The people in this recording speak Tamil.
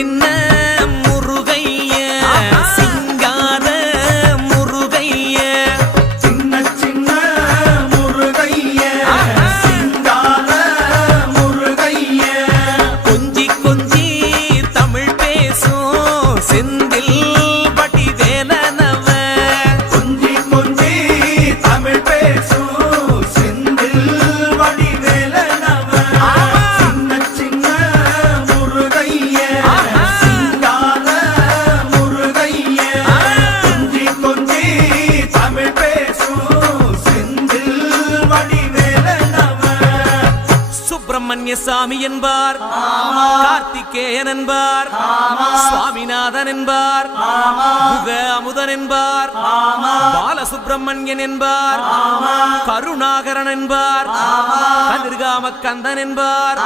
சின்ன முருகைய சிங்கார முருகைய சின்ன சின்ன முருகைய சிங்கார முருகைய கொஞ்சி கொஞ்சி தமிழ் பேசும் செந்தில் பட்டி வேலனவ கொஞ்சி கொஞ்சி தமிழ் பேசும் செந்தில் படி வேலனவ சின்ன சின்ன முருகைய சிங்கார முருகைய கொஞ்சி கொஞ்சி தமிழ் பேசும் செந்தில் படி வேலனவ சுப்பிரமணிய சாமி என்பார் கார்த்திகேயன் என்பார் சுவாமிநாதன் என்பார் முக அமுதன் என்பார் பாலசுப்பிரமணியன் என்பார் கருணாகரன் என்பார் கதிர்காம கந்தன் என்பார்